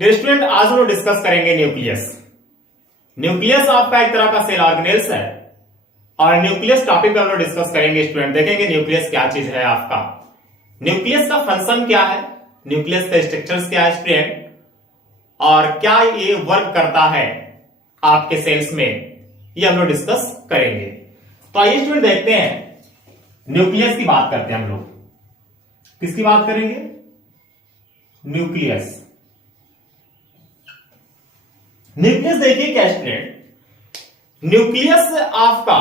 Dear student, आज हम लोग डिस्कस करेंगे न्यूक्लियस। न्यूक्लियस आपका एक तरह का सेल ऑर्गेनेल्स है और न्यूक्लियस टॉपिक पर हम लोग डिस्कस करेंगे। स्टूडेंट देखेंगे न्यूक्लियस क्या चीज है आपका, न्यूक्लियस का फंक्शन क्या है, न्यूक्लियस का स्ट्रक्चर्स क्या है स्टूडेंट, और क्या ये वर्क करता है आपके सेल्स में, ये हम लोग डिस्कस करेंगे। तो आइए स्टूडेंट देखते हैं, न्यूक्लियस की बात करते हैं हम लोग। किसकी बात करेंगे? न्यूक्लियस। न्यूक्लियस देखिए क्या स्टूडेंट, न्यूक्लियस आपका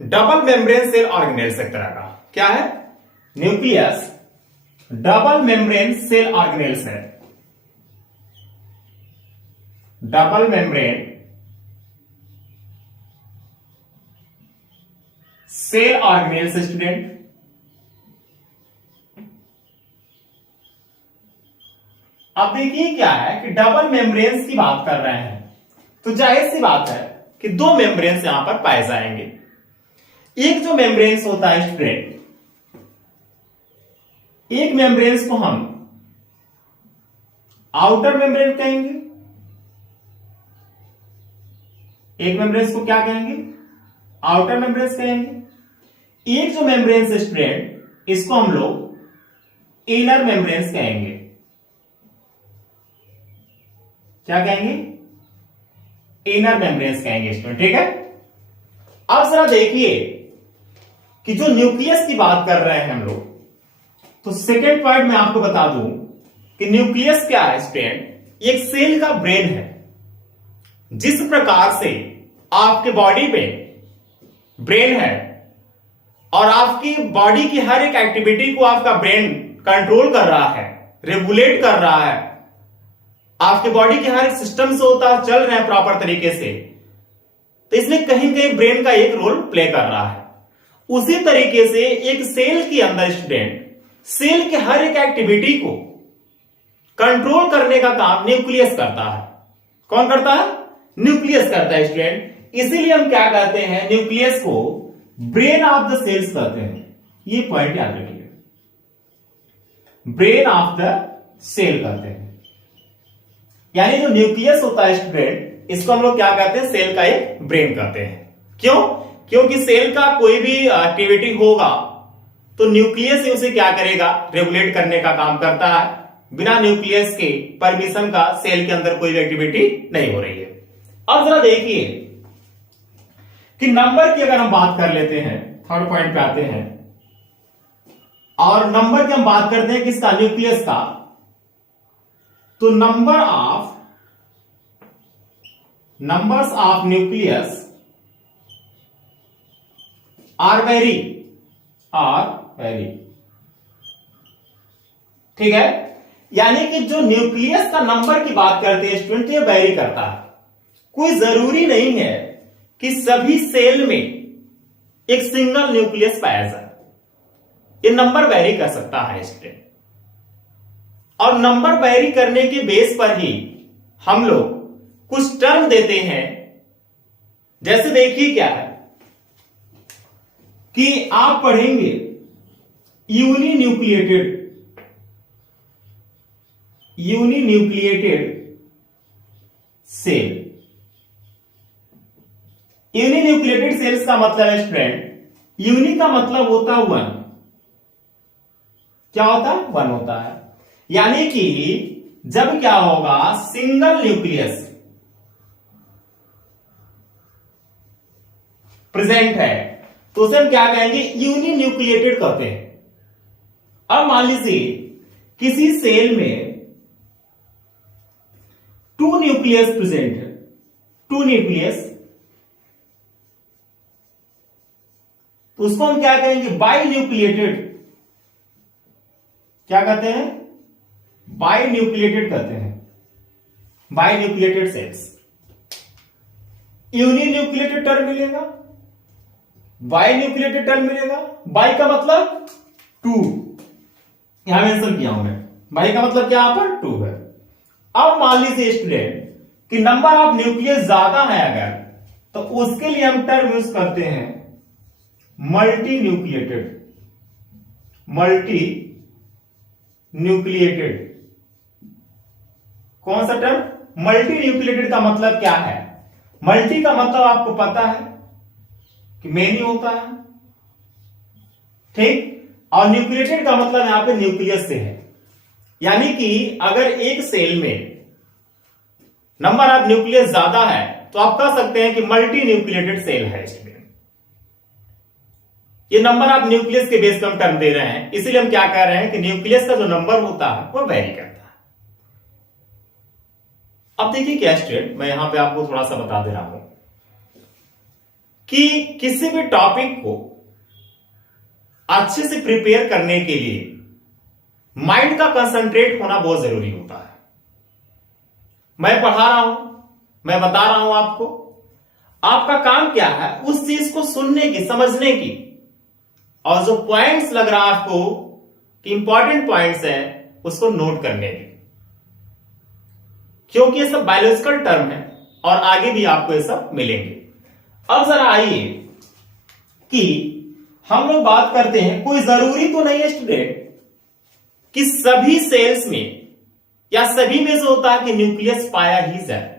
डबल मेम्ब्रेन सेल ऑर्गेनेल्स एक तरह का क्या है, nucleus double membrane cell organelles है। Double membrane cell organelles student. अब देखिए क्या है कि डबल मेम्ब्रेन्स की बात कर रहे हैं तो जाहिर सी बात है कि दो मेम्ब्रेन्स यहां पर पाए जाएंगे। एक जो मेम्ब्रेन्स होता है स्टूडेंट, एक मेम्ब्रेन्स को हम आउटर मेम्ब्रेन कहेंगे, एक मेम्ब्रेन्स को क्या कहेंगे? आउटर मेम्ब्रेन्स कहेंगे। एक जो मेम्ब्रेन्स स्टूडेंट, इसको हम लोग इनर मेम्ब्रेन्स कहेंगे। क्या कहेंगे? इनर मेम्ब्रेन्स कहेंगे स्टूडेंट, ठीक है। अब जरा देखिए कि जो न्यूक्लियस की बात कर रहे हैं हम लोग, तो सेकेंड पॉइंट मैं आपको बता दूं कि न्यूक्लियस क्या है स्टूडेंट, एक सेल का ब्रेन है। जिस प्रकार से आपके बॉडी पे ब्रेन है और आपकी बॉडी की हर एक एक्टिविटी को आपका ब्रेन कंट्रोल कर रहा है, रेगुलेट कर रहा है, आपके बॉडी के हर एक सिस्टम से होता चल रहे हैं प्रॉपर तरीके से, तो इसमें कहीं कहीं ब्रेन का एक रोल प्ले कर रहा है। उसी तरीके से एक सेल के अंदर स्टूडेंट, सेल के हर एक एक्टिविटी को कंट्रोल करने का काम न्यूक्लियस करता है। कौन करता है? न्यूक्लियस करता है स्टूडेंट। इसीलिए हम क्या कहते हैं, न्यूक्लियस को ब्रेन ऑफ द सेल्स कहते हैं। ये पॉइंट याद रखिए, ब्रेन ऑफ द सेल कहते हैं। यानी जो न्यूक्लियस होता है स्टूडेंट, इसको हम लोग क्या कहते हैं? सेल का एक ब्रेन कहते हैं। क्यों? क्योंकि सेल का कोई भी एक्टिविटी होगा तो न्यूक्लियस ही उसे क्या करेगा? रेगुलेट करने का काम करता है। बिना न्यूक्लियस के परमिशन का सेल के अंदर कोई भी एक्टिविटी नहीं हो रही है। अब जरा देखिए कि नंबर की अगर हम बात कर लेते हैं, थर्ड पॉइंट पे आते हैं, और नंबर की हम बात करते हैं किसका? न्यूक्लियस का। तो numbers of nucleus are very ठीक है। यानी कि जो न्यूक्लियस का नंबर की बात करते हैं स्टूडेंट, ये वेरी करता है। कोई जरूरी नहीं है कि सभी सेल में एक सिंगल न्यूक्लियस पाया जाए, ये नंबर वेरी कर सकता है स्टूडेंट। और नंबर वेरी करने के बेस पर ही हम लोग कुछ टर्म देते हैं। जैसे देखिए क्या है कि आप पढ़ेंगे यूनिन्यूक्लिएटेड सेल। यूनिन्यूक्लिएटेड सेल्स का मतलब है स्टूडेंट, यूनि का मतलब होता है वन। क्या होता है? वन होता है। यानी कि जब क्या होगा, सिंगल न्यूक्लियस प्रेजेंट है तो उसे हम क्या कहेंगे? यूनिन्यूक्लिएटेड कहते हैं। अब मान लीजिए किसी सेल में टू न्यूक्लियस प्रेजेंट है, टू न्यूक्लियस, तो उसको हम क्या कहेंगे? Binucleated. क्या कहते हैं? बाई न्यूक्लिएटेड कहते हैं, binucleated cells. Uninucleated term मिलेगा, बाई न्यूक्लिएटेड टर्म मिलेगा। बाई का मतलब टू, यहां मेंशन किया हूं मैं, बाई का मतलब क्या? यहां पर टू है। अब मान लीजिए स्टूडेंट कि नंबर ऑफ न्यूक्लियस ज्यादा है अगर, तो उसके लिए हम टर्म यूज करते हैं मल्टी न्यूक्लिएटेड। कौन सा टर्म? मल्टी न्यूक्लिएटेड का मतलब क्या है? मल्टी का मतलब आपको पता है कि मेनी होता है, ठीक। और न्यूक्लिएटेड का मतलब यहां पे न्यूक्लियस से है, यानी कि अगर एक सेल में नंबर ऑफ न्यूक्लियस ज्यादा है तो आप कह सकते हैं कि मल्टी न्यूक्लिएटेड सेल है। स्टूडेंट, ये नंबर ऑफ न्यूक्लियस के बेस पे हम टर्म दे रहे हैं, इसीलिए हम क्या कह रहे हैं कि न्यूक्लियस का जो नंबर होता है वो वेरी करता है। अब देखिए क्या स्टूडेंट, मैं यहां पे आपको थोड़ा सा बता दे रहा हूं कि किसी भी टॉपिक को अच्छे से प्रिपेयर करने के लिए माइंड का कंसंट्रेट होना बहुत जरूरी होता है। मैं पढ़ा रहा हूं, मैं बता रहा हूं आपको, आपका काम क्या है उस चीज को सुनने की, समझने की, और जो पॉइंट्स लग रहा है आपको कि इंपॉर्टेंट पॉइंट्स है उसको नोट करने की, क्योंकि ये सब बायोलॉजिकल टर्म है और आगे भी आपको ये सब मिलेंगे। अब जरा आइए कि हम लोग बात करते हैं, कोई जरूरी तो नहीं है स्टूडेंट कि सभी सेल्स में या सभी में जो होता है कि न्यूक्लियस पाया ही जाए।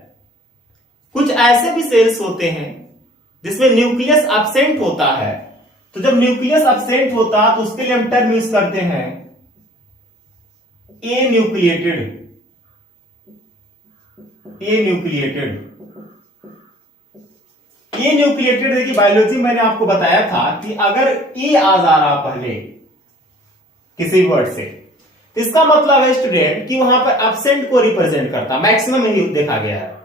कुछ ऐसे भी सेल्स होते हैं जिसमें न्यूक्लियस एब्सेंट होता है, तो जब न्यूक्लियस एब्सेंट होता है तो उसके लिए हम टर्म यूज करते हैं ए न्यूक्लिएटेड। ए न्यूक्लिएटेड, ए न्यूक्लिएटेड देखिए बायोलॉजी मैंने आपको बताया था कि अगर ए आ जा रहा पहले किसी वर्ड से, इसका मतलब है स्टूडेंट कि वहां पर एब्सेंट को रिप्रेजेंट करता, मैक्सिमम यही देखा गया है।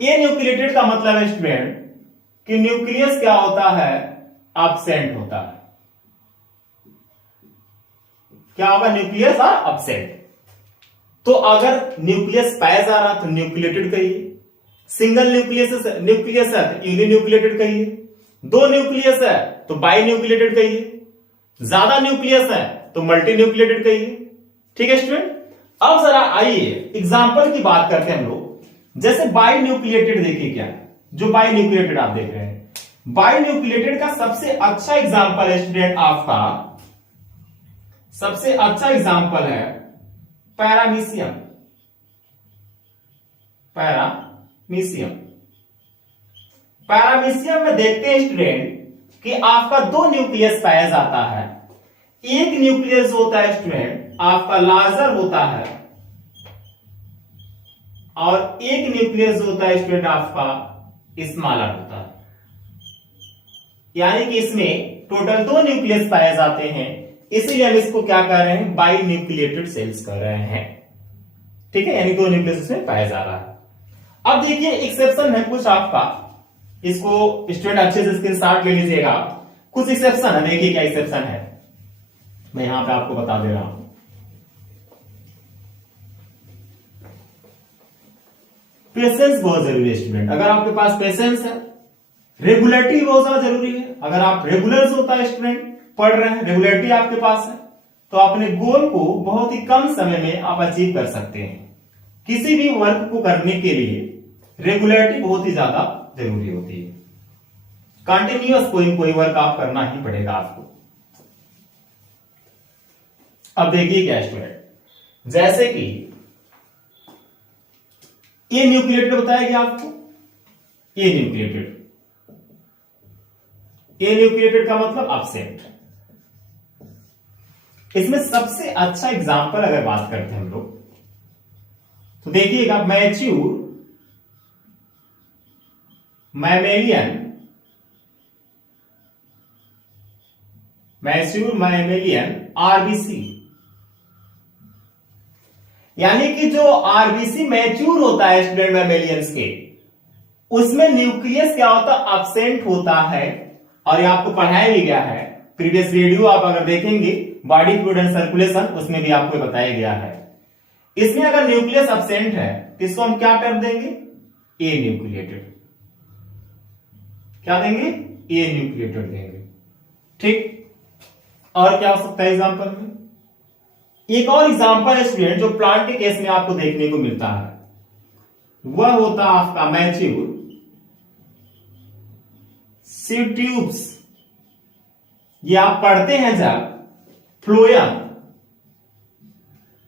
ए न्यूक्लिएटेड का मतलब है स्टूडेंट कि न्यूक्लियस क्या होता है, एब्सेंट होता है। क्या होगा? न्यूक्लियस और एब्सेंट। तो अगर न्यूक्लियस पाया जा रहा तो न्यूक्लिएटेड कहिए, सिंगल न्यूक्लियस है तो यूनिन्यूक्लिएटेड कहिए, दो न्यूक्लियस है तो बाई न्यूक्लिएटेड कहिए, ज्यादा न्यूक्लियस है तो मल्टी न्यूक्लिएटेड कहिए। ठीक है स्टूडेंट, अब जरा आइए एग्जांपल की बात करते हैं हम लोग। जैसे बाई न्यूक्लिएटेड देखिए, क्या जो बाई न्यूक्लिएटेड आप देख रहे हैं, बाई न्यूक्लिएटेड का सबसे अच्छा एग्जांपल है स्टूडेंट आपका, सबसे अच्छा एग्जांपल है पैरामीशियम। पैरामीशियम, पैरामीशियम में देखते हैं स्टूडेंट कि आपका दो न्यूक्लियस पाया जाता है। एक न्यूक्लियस होता है स्टूडेंट आपका लार्जर होता है, और एक न्यूक्लियस होता है स्टूडेंट आपका स्मॉलर होता है। यानी कि इसमें टोटल दो न्यूक्लियस पाए जाते हैं, इसीलिए हम इसको क्या कह रहे हैं, बाई न्यूक्लिएटेड सेल्स कर रहे हैं। ठीक है, यानी दो न्यूक्लियस इसमें पाया जा रहा है। अब देखिए एक्सेप्शन है कुछ आपका, इसको स्टूडेंट अच्छे से स्क्रीनशॉट ले लीजिएगा। कुछ एक्सेप्शन है, देखिए क्या एक्सेप्शन है, मैं यहां पे आपको बता दे रहा हूं। पेशेंस बहुत जरूरी है स्टूडेंट, अगर आपके पास पेशेंस है, रेगुलरिटी बहुत ज्यादा जरूरी है। अगर आप रेगुलर होता है स्टूडेंट, पढ़ रहे हैं, रेगुलरिटी आपके पास है, तो अपने गोल को बहुत ही कम समय में आप अचीव कर सकते हैं। किसी भी वर्क को करने के लिए रेगुलरिटी बहुत ही ज्यादा जरूरी होती है। कंटिन्यूअस कोई वर्क आप करना ही पड़ेगा आपको। अब देखिए क्या स्टूडेंट, जैसे कि ये न्यूक्लिएटेड बताया गया आपको, ये न्यूक्लिएटेड, ये न्यूक्लिएटेड का मतलब एब्सेंट। इसमें सबसे अच्छा एग्जांपल अगर बात करते हैं हम लोग, तो देखिएगा मैच्योर मैमेलियन आरबीसी। यानी कि जो आरबीसी मैच्योर होता है स्टूडेंट मैमेलियंस के, उसमें न्यूक्लियस क्या होता है, एब्सेंट होता है। और ये आपको पढ़ाया भी गया है, प्रीवियस वीडियो आप अगर देखेंगे बॉडी फ्लूइड एंड सर्कुलेशन, उसमें भी आपको बताया गया है। इसमें अगर न्यूक्लियस एब्सेंट है तो इसको हम क्या टर्म देंगे, ए न्यूक्लिएटेड। क्या देंगे, ए न्यूक्लिएटेड देंगे। ठीक, और क्या हो सकता है एग्जांपल में, एक और एग्जांपल है स्टूडेंट जो प्लांट के केस में आपको देखने को मिलता है, वह होता है आपका मैच्योर सीड ट्यूब्स। ये आप पढ़ते हैं जब फ्लोएम,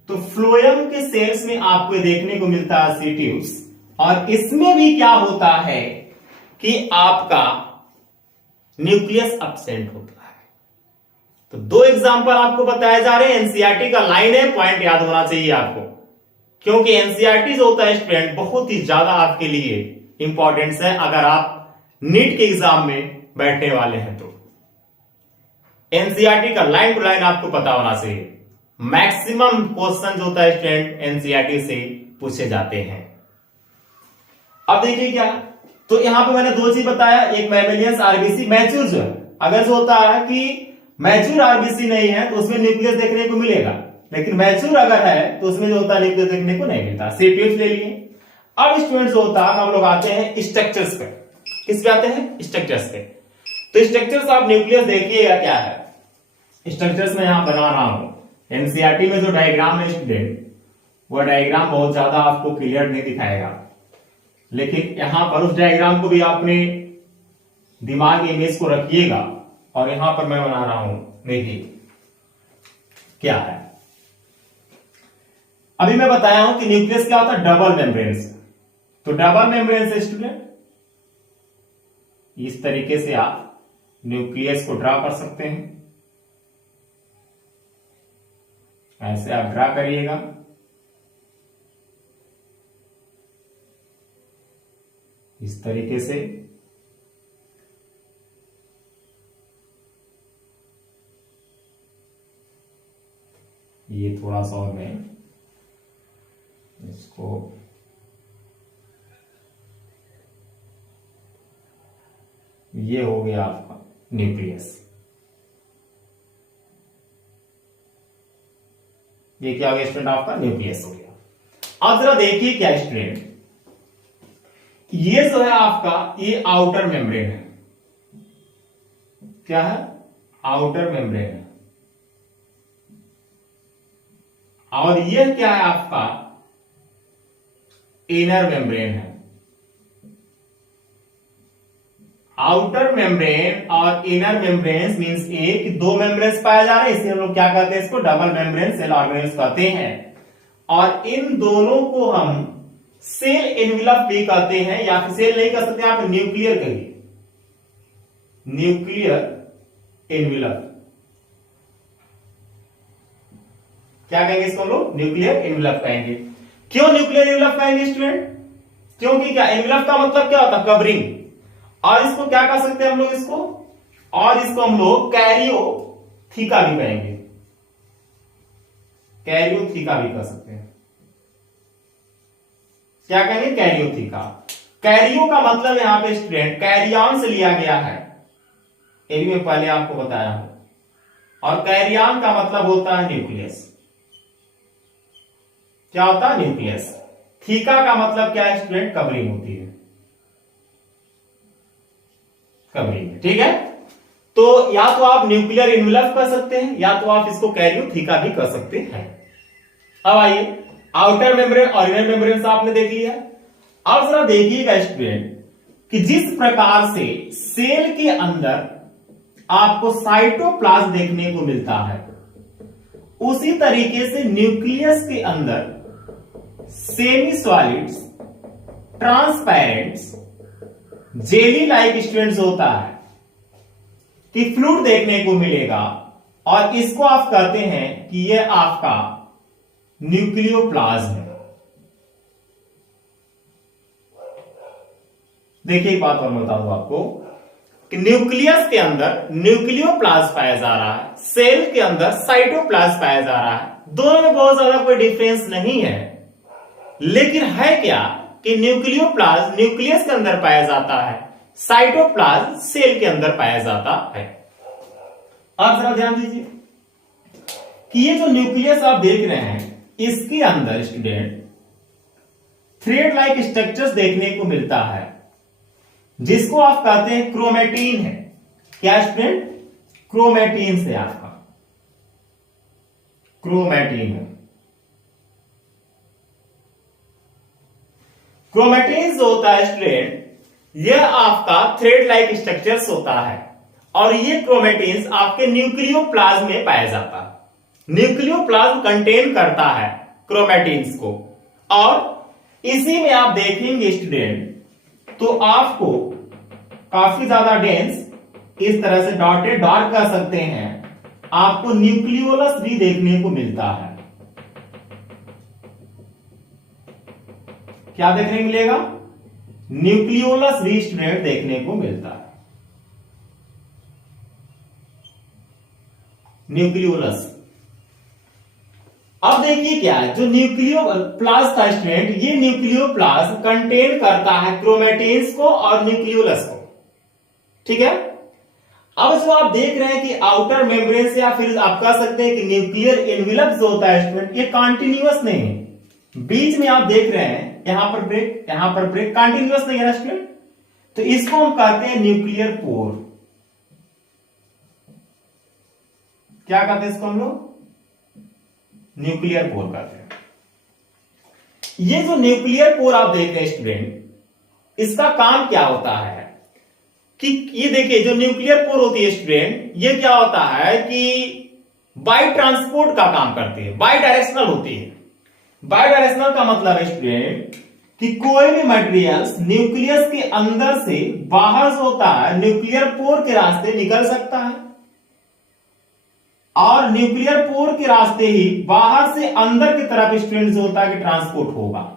तो फ्लोएम के सेल्स में आपको देखने को मिलता है सी ट्यूब्स, और इसमें भी क्या होता है कि आपका न्यूक्लियस एब्सेंट होता है। तो दो एग्जांपल आपको बताए जा रहे हैं, एनसीईआरटी का लाइन है, पॉइंट याद होना चाहिए आपको, क्योंकि एनसीईआरटी जो होता है स्टूडेंट बहुत ही ज्यादा आपके लिए इंपॉर्टेंस है अगर आप नीट के एग्जाम में बैठने वाले हैं तो। एनसीईआरटी का लाइन टू लाइन आपको पता होना चाहिए। मैक्सिमम क्वेश्चन जो होता है स्टूडेंट एनसीईआरटी से पूछे जाते हैं। अब देखिए क्या, तो यहां पे मैंने दो चीज बताया, एक मैमेलियंस आरबीसी मैच्योर जो है, अगर जो होता है कि मैच्योर आरबीसी नहीं है तो उसमें न्यूक्लियस देखने को मिलेगा, लेकिन मैच्योर अगर है तो उसमें जो होता है न्यूक्लियस देखने को नहीं मिलता। सी ट्यूब्स ले लिए। अब स्टूडेंट जो होता है हम लोग आते हैं स्ट्रक्चर्स पे। किस पे आते हैं? स्ट्रक्चर्स पे। तो स्ट्रक्चर्स आप न्यूक्लियस देखिएगा क्या है। स्ट्रक्चर्स में यहां बना रहा हूं, एनसीईआरटी में जो डायग्राम है स्टूडेंट, वो डायग्राम बहुत ज्यादा आपको क्लियर नहीं दिखाएगा, लेकिन यहां पर उस डायग्राम को भी आपने दिमाग में इमेज को रखिएगा। और यहां पर मैं बना रहा हूं, देखिए क्या है। अभी मैं बताया हूं कि न्यूक्लियस क्या होता है, डबल मेम्ब्रेन। तो डबल मेम्ब्रेन से स्टूडेंट इस तरीके से आप न्यूक्लियस को ड्रा कर सकते हैं। ऐसे आप ड्रा करिएगा। इस तरीके से ये थोड़ा सा और मैं इसको ये हो गया आपका न्यूक्लियस। ये क्या हो गया स्टूडेंट? आपका न्यूक्लियस हो गया। अब जरा देखिए क्या स्टूडेंट, ये जो है आपका ये आउटर मेम्ब्रेन है। क्या है? आउटर मेम्ब्रेन है। और ये क्या है आपका? इनर मेम्ब्रेन है। आउटर मेम्ब्रेन और इनर मेम्ब्रेन मींस ए कि दो मेम्ब्रेन्स पाए जा रहे हैं, इसलिए हम लोग क्या कहते हैं इसको? डबल मेम्ब्रेन सेल ऑर्गेनेल्स कहते हैं। और इन दोनों को हम सेल एनवेलप भी कहते हैं, या फिर सेल नहीं कह सकते आप न्यूक्लियर कहिए, न्यूक्लियर एनवेलप। क्या कहेंगे इसको हम लोग? न्यूक्लियर एनवेलप कहेंगे। क्यों न्यूक्लियर एनवेलप कहेंगे स्टूडेंट? क्योंकि क्या एनवेलप का मतलब क्या होता है? कवरिंग। और इसको क्या कह सकते हैं हम लोग इसको? और इसको हम लोग कैरियोथीका भी कहेंगे, कैरियोथीका भी कह सकते हैं। क्या कहेंगे? कैरियोथीका। कैरियो का मतलब यहां पे स्टूडेंट कैरियन से लिया गया है, ये भी मैं पहले आपको बताया हूं। और कैरियन का मतलब होता है न्यूक्लियस। क्या होता है? न्यूक्लियस। थीका का मतलब क्या है स्टूडेंट? कवरिंग होती है, कवरिंग। ठीक है, तो या तो आप न्यूक्लियर एनवेलप कर सकते हैं, या तो आप इसको कैरियोथीका भी कर सकते हैं। अब आइए, आउटर मेम्ब्रेन और इनर मेम्ब्रेन से आपने देख लिया। अब जरा देखिएगा स्टूडेंट कि जिस प्रकार से सेल के अंदर आपको साइटोप्लाज्म देखने को मिलता है, उसी तरीके से न्यूक्लियस के अंदर semi solids, transparents, jelly like students होता है कि फ्लूइड देखने को मिलेगा। और इसको आप कहते हैं कि यह आपका न्यूक्लियोप्लाज्म है। देखिए एक बात और मैं बता दूं आपको कि न्यूक्लियस के अंदर न्यूक्लियोप्लाज्म पाया जा रहा है, सेल के अंदर साइटोप्लाज्म पाया जा रहा है। दोनों में बहुत ज्यादा कोई डिफरेंस नहीं है, लेकिन है क्या कि न्यूक्लियोप्लाज्म न्यूक्लियस के अंदर पाया जाता है, साइटोप्लाज्म सेल के अंदर पाया जाता है। आप जरा ध्यान दीजिए कि ये जो न्यूक्लियस आप देख रहे हैं, इसके अंदर स्टूडेंट थ्रेड लाइक स्ट्रक्चर्स देखने को मिलता है, जिसको आप कहते हैं क्रोमेटीन है। क्या स्टूडेंट? क्रोमेटीन से आपका क्रोमेटीन है। क्रोमेटीन जो होता है स्टूडेंट, यह आपका थ्रेड लाइक स्ट्रक्चर्स होता है, और ये क्रोमेटीन्स आपके न्यूक्लियोप्लाज्म में पाया जाता है। न्यूक्लियोप्लाज्म कंटेन करता है क्रोमैटिन्स को, और इसी में आप देखेंगे स्टूडेंट तो आपको काफी ज्यादा डेंस इस तरह से डॉटेड डार्क कर सकते हैं, आपको न्यूक्लियोलस भी देखने को मिलता है। क्या देखने को मिलेगा? न्यूक्लियोलस भी स्टूडेंट देखने को मिलता है। न्यूक्लियोलस। अब देखिए क्या है, जो न्यूक्लियोप्लाज्म था स्टूडेंट, ये न्यूक्लियोप्लाज्म कंटेन करता है क्रोमैटिन्स को और न्यूक्लियोलस को। ठीक है। अब जो आप देख रहे हैं कि आउटर मेम्ब्रेन से, या फिर आप कह सकते हैं कि न्यूक्लियर एनवेलप जो होता है स्टूडेंट, ये कॉन्टिन्यूअस नहीं है। बीच में आप देख रहे हैं यहां पर ब्रेक, यहां पर ब्रेक, कॉन्टिन्यूअस नहीं है ना स्टूडेंट, तो इसको हम कहते हैं न्यूक्लियर पोर। क्या कहते हैं इसको हम लोग? न्यूक्लियर पोर कहते हैं। ये जो न्यूक्लियर पोर आप देख रहे हैं स्टूडेंट, इसका काम क्या होता है कि ये देखिए जो न्यूक्लियर पोर होती है स्टूडेंट, ये क्या होता है कि बाई ट्रांसपोर्ट का काम करती है, बाई डायरेक्शनल होती है। बाई डायरेक्शनल का मतलब है स्टूडेंट कि कोई भी मटेरियल्स न्यूक्लियस के अंदर से बाहर जो होता है न्यूक्लियर पोर के रास्ते निकल सकता है, और न्यूक्लियर पोर के रास्ते ही बाहर से अंदर की तरफ स्टूडेंट जो होता है कि ट्रांसपोर्ट होगा।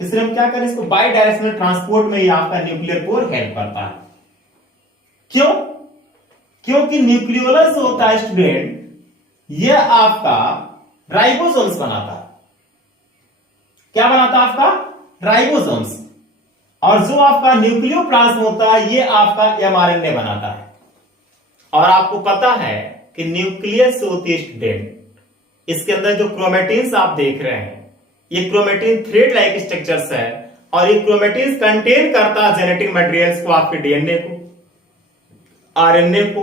इसलिए हम क्या करें, इसको बाई डायरेक्शनल ट्रांसपोर्ट में ही आपका न्यूक्लियर पोर हेल्प करता है। क्यों? क्योंकि न्यूक्लियोलस जो होता है स्टूडेंट, यह आपका राइबोसोम्स बनाता है। क्या बनाता है? आपका राइबोसोम्स। और जो आपका न्यूक्लियोप्लाज्म होता है, यह आपका एमआरएनए बनाता है। और आपको पता है कि न्यूक्लियस होती है स्टूडेंट, इसके अंदर जो क्रोमैटिन्स आप देख रहे हैं, ये क्रोमैटिन थ्रेड लाइक स्ट्रक्चर्स है, और ये क्रोमैटिन कंटेन करता है जेनेटिक मटेरियल्स को, आपके डीएनए को, आरएनए को,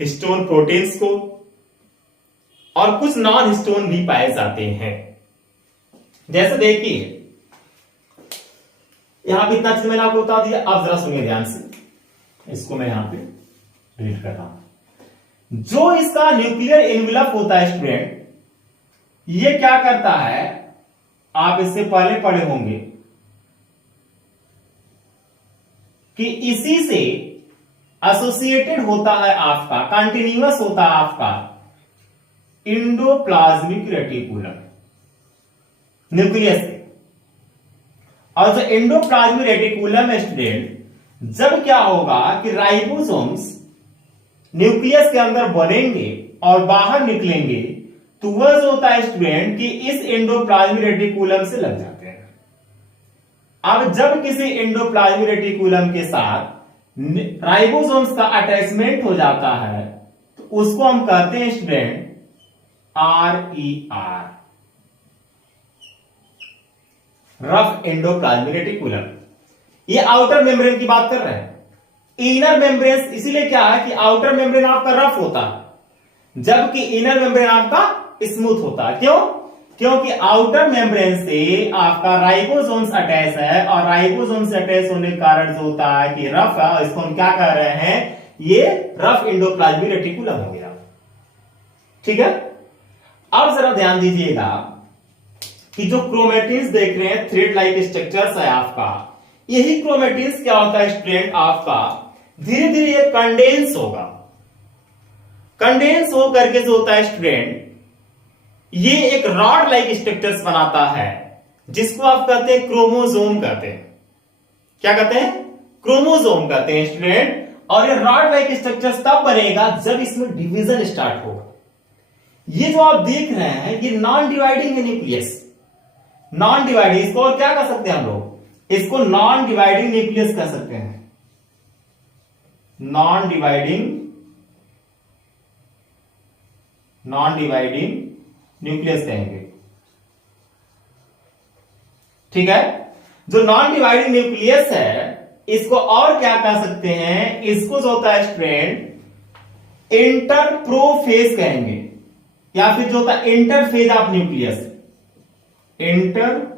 हिस्टोन प्रोटीन्स को, और कुछ नॉन हिस्टोन भी पाए जाते हैं। जैसे देखिए यहां पे इतना चीज मैंने आपको बता दिया, आप जरा सुनिए ध्यान से, इसको मैं यहां पे रीड कर रहा हूं। जो इसका न्यूक्लियर एनवेलप होता है स्टूडेंट, ये क्या करता है, आप इससे पहले पढ़े होंगे कि इसी से एसोसिएटेड होता है आपका, कंटिन्यूअस होता है आपका एंडोप्लाज्मिक रेटिकुलम न्यूक्लियस से। और जो एंडोप्लाज्मिक रेटिकुलम है स्टूडेंट, जब क्या होगा कि राइबोसोम्स न्यूक्लियस के अंदर बनेंगे और बाहर निकलेंगे, तो वह जो होता है स्टूडेंट कि इस एंडोप्लाज्मिक रेटिकुलम से लग जाते हैं। अब जब किसी एंडोप्लाज्मिक रेटिकुलम के साथ राइबोसोम्स का अटैचमेंट हो जाता है, तो उसको हम कहते हैं student RER, rough endoplasmic reticulum. ये आउटर मेम्ब्रेन की बात कर रहे हैं। इनर मेम्ब्रेन इसीलिए क्या है कि आउटर मेम्ब्रेन आपका रफ होता है, जबकि इनर मेम्ब्रेन आपका स्मूथ होता है। क्यों? क्योंकि आउटर मेम्ब्रेन से आपका राइबोसोम्स अटैच है, और राइबोसोम्स से अटैच होने के कारण जो होता है कि रफ है, इसको हम क्या कह रहे हैं, ये रफ एंडोप्लाज्मिक रेटिकुलम हो गया। ठीक है। अब जरा ध्यान दीजिएगा कि जो क्रोमैटिन्स देख रहे हैं, थ्रेड लाइक स्ट्रक्चर्स है आपका, यही क्रोमैटिन्स क्या होता है स्टूडेंट, आपका धीरे धीरे ये कंडेंस होगा। कंडेंस हो करके जो होता है स्टूडेंट, ये एक रॉड लाइक स्ट्रक्चर्स बनाता है, जिसको आप कहते हैं क्रोमोसोम कहते हैं। क्या कहते हैं? क्रोमोसोम कहते हैं स्टूडेंट। और ये रॉड लाइक स्ट्रक्चर्स तब बनेगा जब इसमें डिवीजन स्टार्ट होगा। ये जो आप देख रहे हैं, ये नॉन डिवाइडिंग है न्यूक्लियस, नॉन डिवाइडिंग। इसको और क्या कह सकते हैं हम लोग, इसको नॉन डिवाइडिंग न्यूक्लियस कह सकते हैं, नॉन डिवाइडिंग न्यूक्लियस कहेंगे। ठीक है। जो नॉन डिवाइडिंग न्यूक्लियस है, इसको और क्या कह सकते हैं, इसको जो होता है स्टूडेंट इंटरप्रोफेज कहेंगे, या फिर जो होता है इंटरफेज ऑफ न्यूक्लियस, इंटरफेज।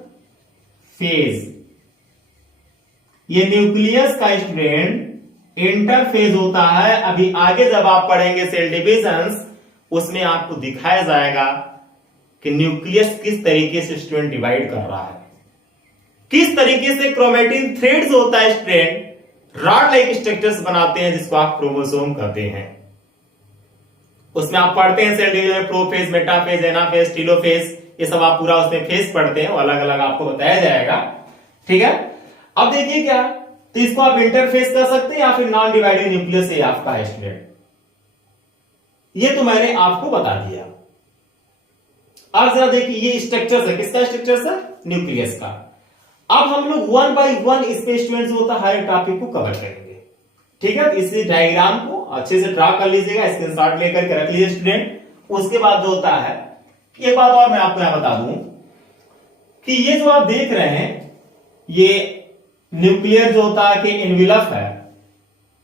ये न्यूक्लियस का स्टूडेंट इंटरफेज होता है। अभी आगे जब आप पढ़ेंगे सेल डिविजन्स, उसमें आपको दिखाया जाएगा कि न्यूक्लियस किस तरीके से स्टूडेंट डिवाइड कर रहा है, किस तरीके से क्रोमेटिन थ्रेड्स होता है स्टूडेंट रॉड लाइक स्ट्रक्चर्स बनाते हैं जिसको आप क्रोमोसोम कहते हैं। उसमें आप पढ़ते हैं cell division, prophase, metaphase, anaphase, telophase, ये सब आप पूरा उसमें फेज पढ़ते हैं, अलग अलग आपको बताया जाएगा। ठीक है, अब देखिए क्या, तो इसको आप इंटरफेस कर सकते हैं या फिर नॉन डिवाइडेड न्यूक्लियस है आपका स्टूडेंट, ये तो मैंने आपको बता दिया। अब जरा देखिए ये स्ट्रक्चर है, किसका स्ट्रक्चर है? न्यूक्लियस का। अब हम लोग वन बाय वन इसमें स्टूडेंट्स होता है हर टॉपिक को कवर करेंगे। ठीक है, इस डायग्राम को अच्छे से ड्रा कर लीजिएगा, स्क्रीनशॉट लेकर के रख लीजिए स्टूडेंट। उसके बाद जो होता है, एक बात और मैं आपको यहां बता दूं कि ये जो आप देख रहे हैं ये न्यूक्लियर जो होता है कि एनवेलप है,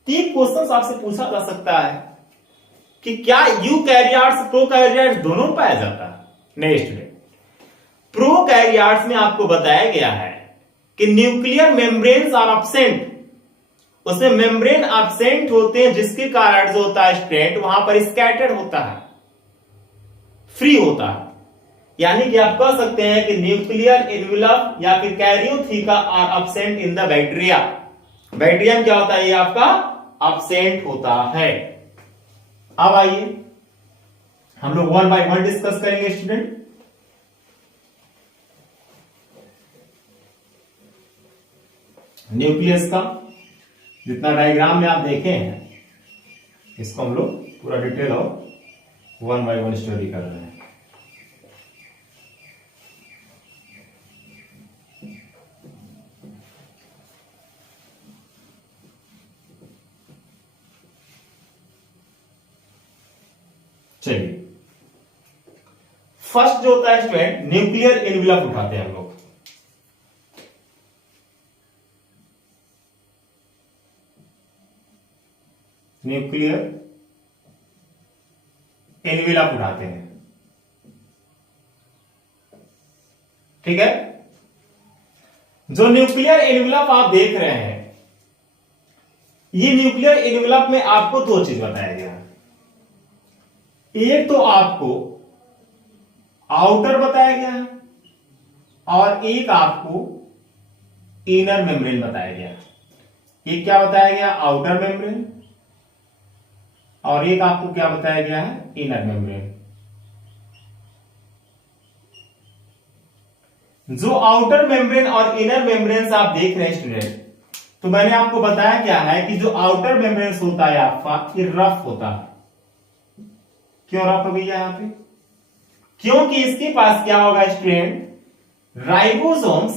तीन क्वेश्चन आपसे पूछा जा सकता है कि क्या यूकैरियोट्स प्रोकैरियोट्स दोनों पाया जाता है? नहीं स्टूडेंट, प्रोकैरियोट्स में आपको बताया गया है कि न्यूक्लियर मेम्ब्रेन्स आर एब्सेंट, उसमें मेम्ब्रेन एब्सेंट होते हैं जिसके कारण जो होता है स्टूडेंट वहां पर स्कैटर्ड होता है, फ्री होता है। यानी कि आप कह सकते हैं कि न्यूक्लियर एनवेलप या फिर karyotheca are absent in the bacteria. Bacteria में क्या होता है? ये आपका एब्सेंट होता है। अब आइए हम लोग वन बाय वन डिस्कस करेंगे स्टूडेंट। न्यूक्लियस का जितना डायग्राम में आप देखे हैं इसको हम लोग पूरा डिटेल और वन बाय वन स्टडी कर रहे हैं। चलिए, फर्स्ट जो होता है स्टूडेंट न्यूक्लियर एनवेलप उठाते हैं हम लोग। न्यूक्लियर एनवेलप उठाते हैं। ठीक है, जो न्यूक्लियर एनवेलप आप देख रहे हैं, ये न्यूक्लियर एनवेलप में आपको दो चीज बताया गया है। एक तो आपको आउटर बताया गया है और एक आपको इनर मेम्ब्रेन बताया गया है। एक क्या बताया गया? आउटर मेम्ब्रेन, और एक आपको क्या बताया गया है? Inner membrane. जो आउटर मेम्ब्रेन और इनर मेम्ब्रेन आप देख रहे हैं स्टूडेंट, तो मैंने आपको बताया क्या है कि जो आउटर मेम्ब्रेन होता है आपका ये रफ होता है। क्यों रफ हो गया यहां पे? क्योंकि इसके पास क्या होगा स्टूडेंट? राइबोसोम्स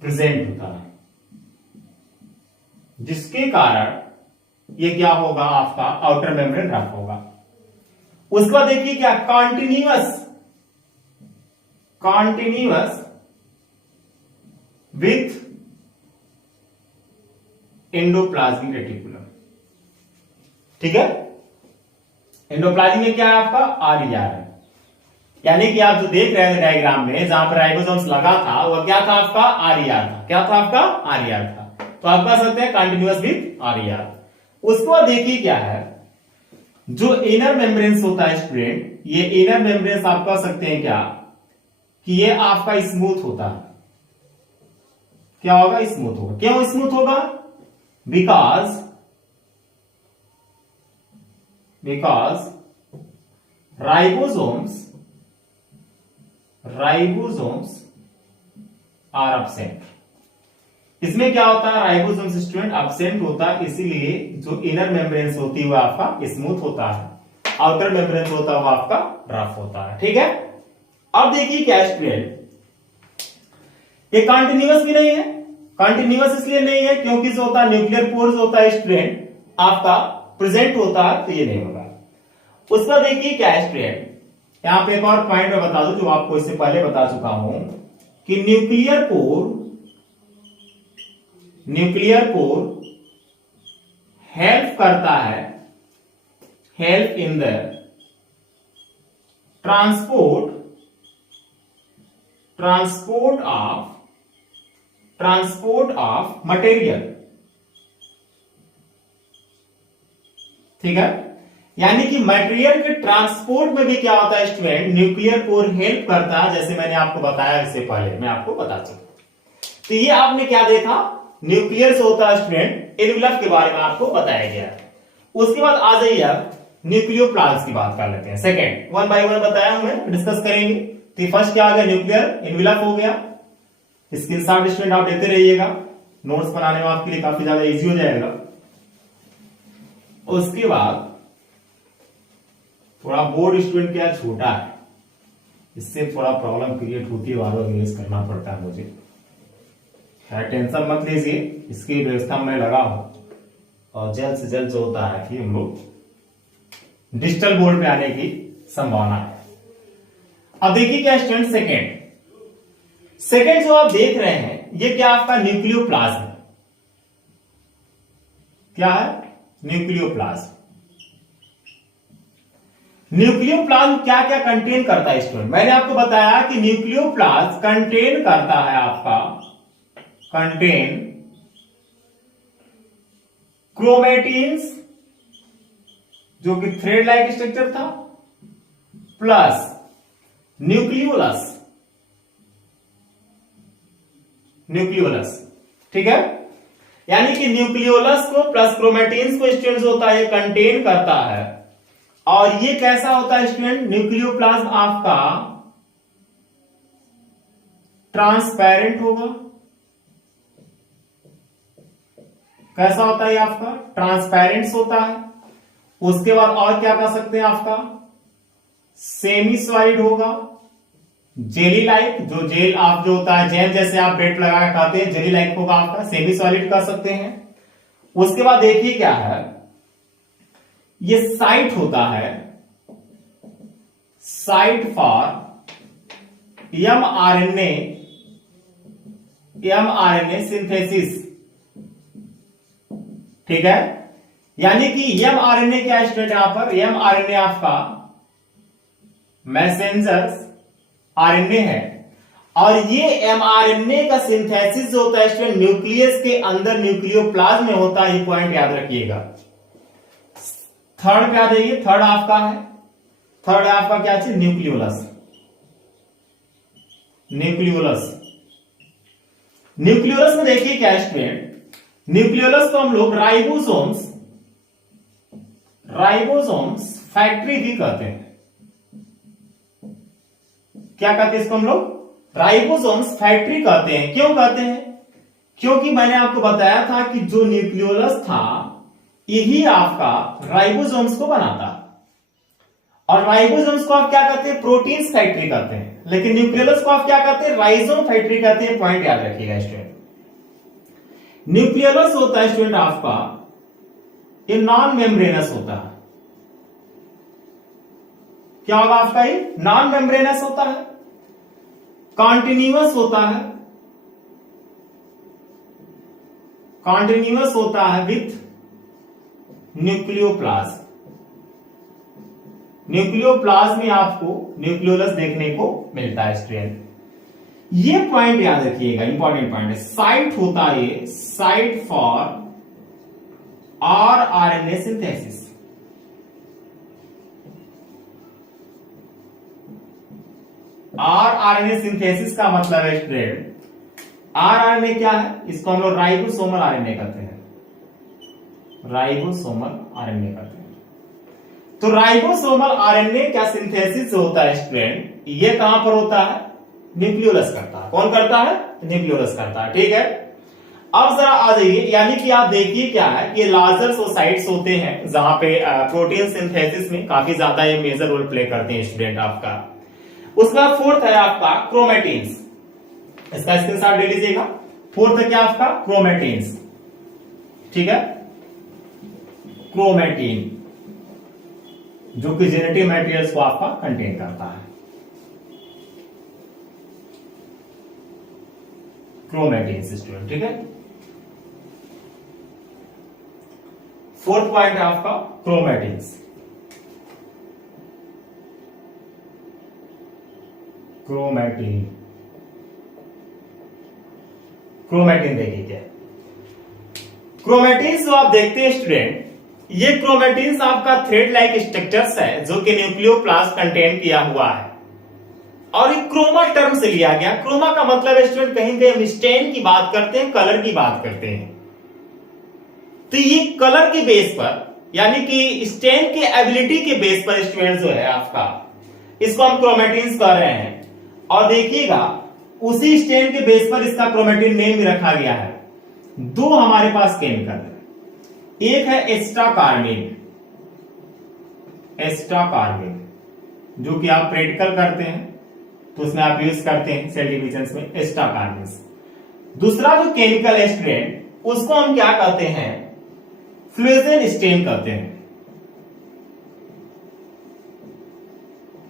प्रेजेंट होता है, जिसके कारण ये क्या होगा? आपका आउटर मेम्ब्रेन रफ होगा। उसके बाद देखिए क्या, कॉन्टिन्यूअस विथ एंडोप्लाज्मिक रेटिकुलम। ठीक है, एंडोप्लाज्म में क्या है आपका? आरईआर है। यानी कि आप जो देख रहे हैं डायग्राम में जहां पर राइबोसोम्स लगा था वह क्या था? आपका आरईआर था। क्या था आपका? आरईआर था। तो आप कह सकते हैं कंटिन्यूअस विथ आरईआर। उसके बाद देखिए क्या है, जो इनर मेम्ब्रेन्स होता है स्टूडेंट, ये इनर मेम्ब्रेन्स आप कह सकते हैं क्या कि ये आपका स्मूथ होता है। क्या होगा? स्मूथ होगा। क्यों स्मूथ होगा? Because ribosomes are absent. इसमें क्या होता है? राइबोसोम्स स्टूडेंट एब्सेंट होता है, इसीलिए जो इनर मेम्ब्रेन्स होती है वो आपका स्मूथ होता है, आउटर मेम्ब्रेन्स होता है वो आपका रफ होता है। ठीक है, अब देखिए क्या स्टूडेंट, ये कंटिन्यूअस भी नहीं है। कंटिन्यूअस इसलिए नहीं है क्योंकि जो होता है न्यूक्लियर पोर्स होता है स्टूडेंट आपका प्रेजेंट होता है, तो ये नहीं होगा। उसका देखिए क्या है स्टूडेंट, यहां पे एक और पॉइंट मैं बता दूं जो आपको इससे पहले बता चुका हूं कि न्यूक्लियर पोर हेल्प करता है, help in the transport of material ठीक है, यानी कि मटेरियल के ट्रांसपोर्ट में भी क्या होता है स्टूडेंट, न्यूक्लियर कोर हेल्प करता है, जैसे मैंने आपको बताया इससे पहले, मैं आपको बता चुका। तो ये आपने क्या देखा, न्यूक्लियर से होता है स्टूडेंट, एनवेलप के बारे में आपको बताया गया। उसके बाद आ जाइए आप न्यूक्लियोप्लाज्म की बात कर लेते हैं। सेकंड, वन बाय वन बताया हमें, डिस्कस करेंगे। तो फर्स्ट क्या आ गया, न्यूक्लियर एनवेलप हो गया। स्क्रीनशॉट स्टूडेंट आप लेते रहिएगा, नोट्स बनाने में आपके लिए काफी ज्यादा इजी हो जाएगा। उसके बाद थोड़ा बोर्ड स्टूडेंट क्या छोटा है, इससे थोड़ा प्रॉब्लम क्रिएट होती है, बार बार इरेज करना पड़ता है मुझे। टेंशन मत लीजिए, इसकी व्यवस्था में लगा हूं, और जल्द से जल्द जो होता है कि हम लोग डिजिटल बोर्ड पे आने की संभावना है। अब देखिए क्या स्टूडेंट, सेकेंड जो आप देख रहे हैं, ये क्या आपका न्यूक्लियोप्लाज्म है। क्या है, न्यूक्लियोप्लाज्म। न्यूक्लियोप्लाज्म क्या क्या कंटेन करता है स्टूडेंट, मैंने आपको बताया कि न्यूक्लियोप्लाज्म कंटेन करता है आपका, कंटेन क्रोमेटिन्स, जो कि थ्रेड लाइक स्ट्रक्चर था, प्लस न्यूक्लियोलस, ठीक है, यानी कि न्यूक्लियोलस को प्लस क्रोमेटिन्स को स्टूडेंट होता है, ये कंटेन करता है। और ये कैसा होता है स्टूडेंट, न्यूक्लियोप्लाज्म आपका ट्रांसपेरेंट होगा। कैसा होता है आपका, ट्रांसपेरेंट होता है। उसके बाद और क्या कर सकते हैं, आपका सेमी सॉलिड होगा, जेली लाइक, जो जेल आप जो होता है जैम जैसे आप ब्रेड लगा के खाते हैं, जेली लाइक होगा आपका, सेमी सॉलिड कर सकते हैं। उसके बाद देखिए क्या है, ये साइट होता है, साइट फॉर एमआरएनए सिंथेसिस, ठीक है, यानी कि एमआरएनए क्या स्टूडेंट, यहां पर एमआरएनए आपका मैसेंजर आरएनए है। और ये एमआरएनए का सिंथेसिस जो होता है स्टूडेंट, न्यूक्लियस के अंदर न्यूक्लियोप्लाज्म में होता है, ये पॉइंट याद रखिएगा। थर्ड पे आ जाइए, थर्ड आपका है, थर्ड आपका क्या चीज, न्यूक्लियोलस। न्यूक्लियोलस में देखिए क्या स्टूडेंट, न्यूक्लियोलस को हम लोग राइबोसोम्स फैक्ट्री भी कहते हैं। क्या कहते हैं इसको हम लोग, राइबोसोम्स फैक्ट्री कहते हैं। क्यों कहते हैं, क्योंकि मैंने आपको बताया था कि जो न्यूक्लियोलस था, यही आपका राइबोसोम्स को बनाता, और राइबोसोम्स को आप क्या कहते हैं, प्रोटीन्स फैक्ट्री कहते हैं। लेकिन न्यूक्लियोलस को आप क्या कहते हैं, राइजोम फैक्ट्री कहते हैं। पॉइंट याद रखिएगा स्टूडेंट। न्यूक्लियोलस होता है स्टूडेंट आपका, ये नॉन मेम्ब्रेनस होता है। क्या होगा आपका, ये नॉन मेम्ब्रेनस होता है, कॉन्टिन्यूअस होता है विथ न्यूक्लियोप्लाज्म। न्यूक्लियोप्लाज्म में आपको न्यूक्लियोलस देखने को मिलता है स्टूडेंट। ये पॉइंट याद रखिएगा, इंपॉर्टेंट पॉइंट है। साइट होता है ये, site for RNA synthesis. RNA synthesis का मतलब है स्टूडेंट, आरएनए क्या है, इसको हम लोग राइबोसोमल आरएनए कहते हैं, राइबोसोमल आरएनए कहते हैं। तो राइबोसोमल आरएनए का सिंथेसिस होता है स्टूडेंट, ये कहां पर होता है, न्यूक्लियोलस करता है। कौन करता है, न्यूक्लियोलस करता है, ठीक है। अब जरा आ जाइए, यानी कि आप देखिए क्या है, ये लार्जर साइट्स होते हैं जहां पे प्रोटीन सिंथेसिस में काफी ज्यादा ये मेजर रोल प्ले करते हैं स्टूडेंट आपका। उसका फोर्थ है आपका क्रोमेटिन्स, इसका स्क्रीनशॉट ले लीजिएगा। फोर्थ है क्या आपका, क्रोमेटिन्स, ठीक है, क्रोमेटिन, जो कि जेनेटिक मटेरियल्स को आपका कंटेन करता है। क्रोमेटिन्स स्टूडेंट, ठीक है। फोर्थ पॉइंट है आपका क्रोमेटिन्स। क्रोमेटिन देखिए क्या, क्रोमेटिन्स जो आप देखते हैं स्टूडेंट, ये क्रोमेटिन्स आपका थ्रेड लाइक स्ट्रक्चर्स है जो कि न्यूक्लियोप्लास्ट कंटेन किया हुआ है, और ये क्रोमा टर्म से लिया गया। क्रोमा का मतलब स्टूडेंट कहीं कहीं हम स्टेन की बात करते हैं, कलर की बात करते हैं, तो ये कलर के बेस पर यानी कि स्टेन के एबिलिटी के बेस पर स्टूडेंट जो है आपका, इसको हम क्रोमेटिन्स कह रहे हैं। और देखिएगा उसी स्टेन के बेस पर इसका क्रोमेटिन नेम भी रखा गया है। दो हमारे पास केमिकल है, एक है एस्टाकार्बिन, एस्टाकार्बिन जो कि आप प्रैक्टिकल करते हैं तो उसमें आप यूज करते हैं सेल डिविजन में एस्टाकार्बिन। दूसरा जो केमिकल है स्टूडेंट उसको हम क्या कहते हैं, फ्लोरेसेंट स्टेन कहते हैं,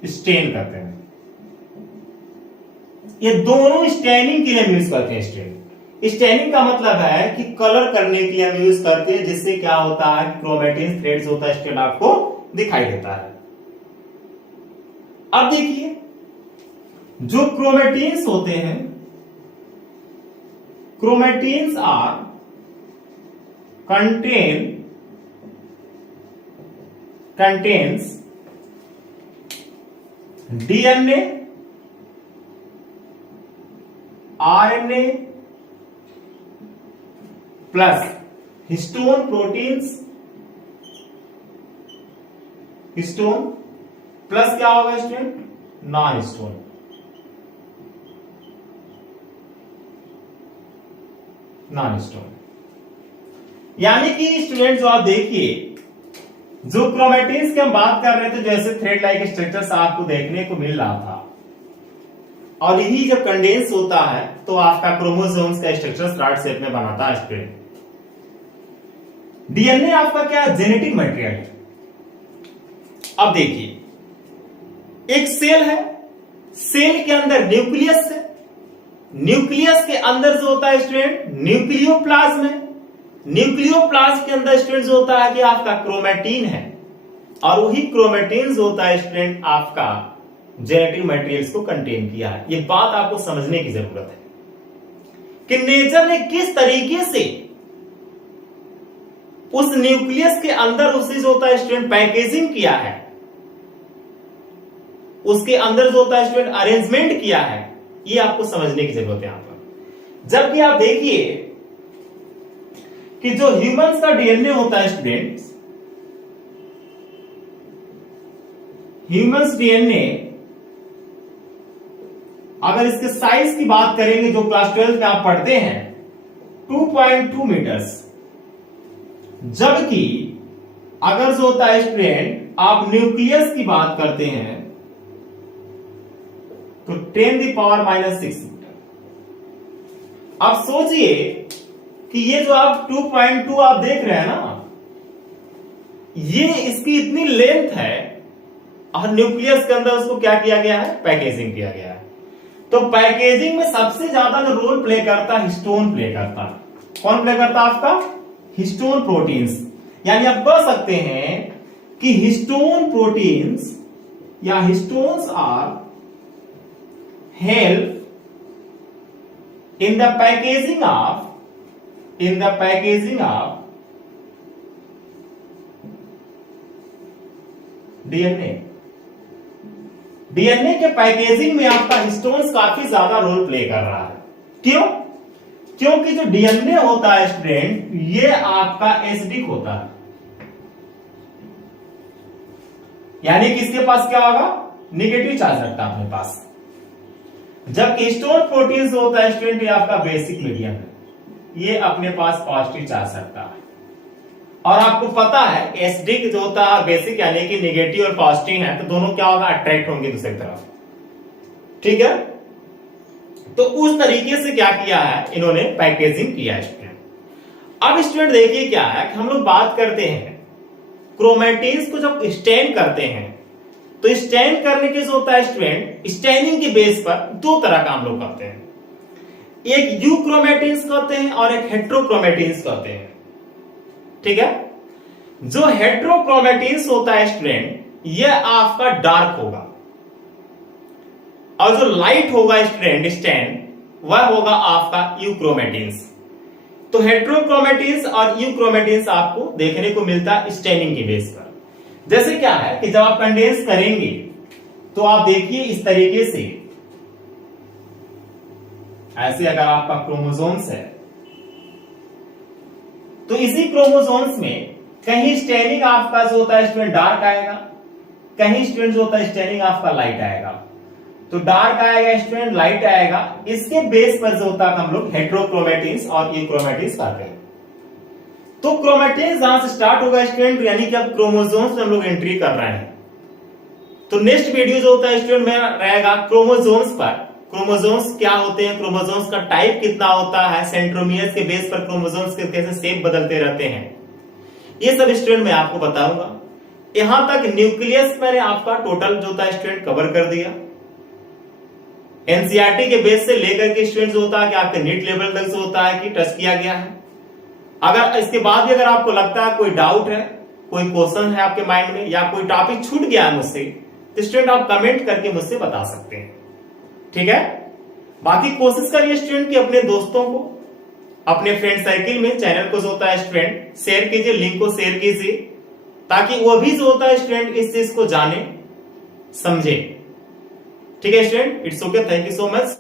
स्टेन कहते हैं। ये दोनों स्टेनिंग के लिए यूज करते हैं। स्टेनिंग का मतलब है कि कलर करने के लिए हम यूज करते हैं, जिससे क्या होता है क्रोमेटिन थ्रेड्स होता है स्टूडेंट आपको दिखाई देता है। अब देखिए जो क्रोमेटिन्स होते हैं, chromatins are contains DNA, RNA plus histone proteins, histone plus क्या होगा student, non histone. Non histone यानी कि स्टूडेंट जो आप देखिए जो क्रोमेटिन्स की हम बात कर रहे थे, जैसे थ्रेड लाइक स्ट्रक्चर्स आपको देखने को मिल रहा था, और यही जब कंडेंस होता है तो आपका क्रोमोसोम्स का स्ट्रक्चर स्ट्राइड शेप में बनाता है स्टूडेंट। डीएनए आपका क्या जेनेटिक मटेरियल है। अब देखिए एक सेल है, सेल के अंदर न्यूक्लियस है, न्यूक्लियस के अंदर जो होता है स्टूडेंट न्यूक्लियोप्लाज्म है, न्यूक्लियोप्लाज्म के अंदर स्टूडेंट जो होता है कि आपका क्रोमेटिन है, और वही क्रोमेटिन जो होता है स्टूडेंट आपका जेनेटिक मटेरियल्स को कंटेन किया है। ये बात आपको समझने की जरूरत है कि नेचर ने किस तरीके से उस न्यूक्लियस के अंदर उसे जो होता है स्टूडेंट पैकेजिंग किया है, उसके अंदर जो होता है स्टूडेंट अरेंजमेंट किया है, ये आपको समझने की जरूरत है यहां पर। जबकि आप देखिए कि जो ह्यूमंस का डीएनए होता है स्टूडेंट, ह्यूमंस डीएनए अगर इसके साइज की बात करेंगे जो क्लास 12 में आप पढ़ते हैं 2.2 मीटर्स, जबकि अगर जो होता है स्टूडेंट आप न्यूक्लियस की बात करते हैं तो 10⁻⁻⁶ मीटर। अब सोचिए कि ये जो आप 2.2 आप देख रहे हैं ना, ये इसकी इतनी लेंथ है, और न्यूक्लियस के अंदर उसको क्या किया गया है, पैकेजिंग किया गया है। तो पैकेजिंग में सबसे ज्यादा जो रोल प्ले करता है हिस्टोन प्ले करता है। कौन प्ले करता है आपका, हिस्टोन प्रोटीन्स। यानी आप कह सकते हैं कि हिस्टोन प्रोटीन्स या histones are help in the packaging of DNA. DNA के पैकेजिंग में आपका हिस्टोन्स काफी ज्यादा रोल प्ले कर रहा है। क्यों? क्योंकि जो डीएनए होता है स्टूडेंट, ये आपका एसिडिक होता है, यानी कि इसके पास क्या होगा, निगेटिव चार्ज रखता है अपने पास। जबकि हिस्टोन प्रोटीन होता है स्टूडेंट, ये आपका बेसिक मीडियम है, ये अपने पास पॉजिटिव चार्ज रखता है। और आपको पता है एसिडिक जो होता है बेसिक यानी कि निगेटिव और पॉजिटिव है, तो दोनों क्या होगा, अट्रैक्ट होंगे दूसरी तरफ। ठीक है, तो उस तरीके से क्या किया है इन्होंने, पैकेजिंग किया है स्टूडेंट। अब स्टूडेंट देखिए क्या है कि हम लोग बात करते हैं क्रोमेटिन्स को जब स्टेन करते हैं, तो स्टेन करने के जो होता है स्टूडेंट, स्टेनिंग के बेस पर दो तरह का हम लोग करते हैं, एक यू क्रोमेटिन्स कहते हैं और एक हेट्रोक्रोमेटिन्स कहते हैं। ठीक है, जो हेट्रोक्रोमेटिन्स होता है स्टूडेंट, यह आपका डार्क होगा, और जो लाइट होगा स्टूडेंट स्टेन, वह होगा आपका यूक्रोमेटिन्स। तो हेट्रोक्रोमेटिन्स और यूक्रोमेटिन्स आपको देखने को मिलता है स्टेनिंग के बेस पर। जैसे क्या है कि जब आप कंडेंस करेंगे तो आप देखिए इस तरीके से, ऐसे अगर आपका क्रोमोसोम्स है तो इसी क्रोमोसोम्स में कहीं स्टेनिंग आपका जो होता है स्टूडेंट डार्क आएगा, कहीं स्टूडेंट जो होता है स्टेनिंग आपका लाइट आएगा। तो डार्क आएगा स्टूडेंट, लाइट आएगा, इसके बेस पर जो होता है हम लोग हेट्रोक्रोमेटिन्स और यूक्रोमेटिन्स पाते हैं। तो क्रोमेटिन्स जहां से स्टार्ट होगा स्टूडेंट, यानी कि अब क्रोमोसोम्स में हम लोग एंट्री कर रहे हैं। तो नेक्स्ट वीडियो जो होता है स्टूडेंट में रहेगा क्रोमोसोम्स पर। क्रोमोसोम्स क्या होते हैं, क्रोमोसोम्स का टाइप कितना होता है, सेंट्रोमियर्स के बेस पर क्रोमोसोम्स के कैसे शेप बदलते रहते हैं, ये सब स्टूडेंट मैं आपको बताऊंगा। यहां तक न्यूक्लियस मैंने आपका टोटल जो होता है स्टूडेंट कवर कर दिया। एनसीईआरटी के बेस से लेकर के स्टूडेंट जो होता है कि आपके नीट लेवल तक जो होता है कि टच किया गया है। अगर इसके बाद भी अगर आपको लगता है कोई डाउट है, कोई क्वेश्चन है आपके माइंड में, या कोई टॉपिक छूट गया है मुझसे, तो स्टूडेंट आप कमेंट करके मुझसे बता सकते हैं, ठीक है। बाकी कोशिश करिए स्टूडेंट कि अपने दोस्तों को, अपने फ्रेंड सर्किल में चैनल को जो होता है स्टूडेंट शेयर कीजिए, लिंक को शेयर कीजिए, ताकि वो भी जो होता है स्टूडेंट इस चीज को जाने समझे, ठीक है student. It's okay, thank you so much.